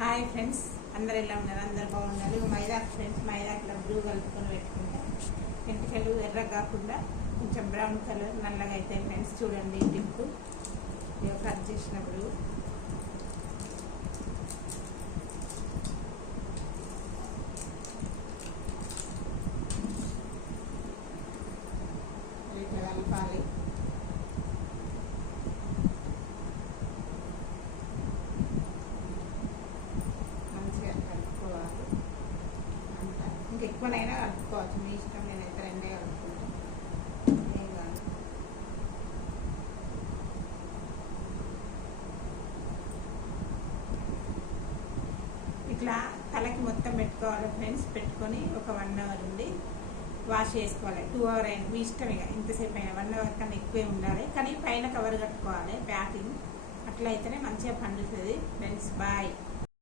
Hi friends, అందరు ఎలా ఉన్నారు? అందరు బాగున్నారు. మైదా ఫ్రెండ్స్, మైదా ఇట్లా బ్లూ కలుపుకొని పెట్టుకుంటే ఎంటికలు ఎర్ర కాకుండా కొంచెం బ్రౌన్ కలర్ నల్లగా అవుతాయి ఫ్రెండ్స్. చూడండి టిప్ కట్ చేసినప్పుడు ఇట్లా కలపాలి. ఇంకెక్కువనైనా కలుపుకోవచ్చు, మీ ఇష్టం. నేనైతే రెండే కలుపుకుంటాను. ఏం కాదు. ఇట్లా తలకి మొత్తం పెట్టుకోవాలి ఫ్రెండ్స్. పెట్టుకొని ఒక 1 అవర్ ఉండి వాష్ చేసుకోవాలి. 2 అవర్ అయినా మీ ఇష్టం. ఇక ఇంతసేపు అయినా 1 అవర్ కన్నా ఎక్కువే ఉండాలి. కానీ పైన కవర్ కట్టుకోవాలి ప్యాకింగ్. అట్లా అయితేనే మంచిగా పండుతుంది ఫ్రెండ్స్. బాయ్.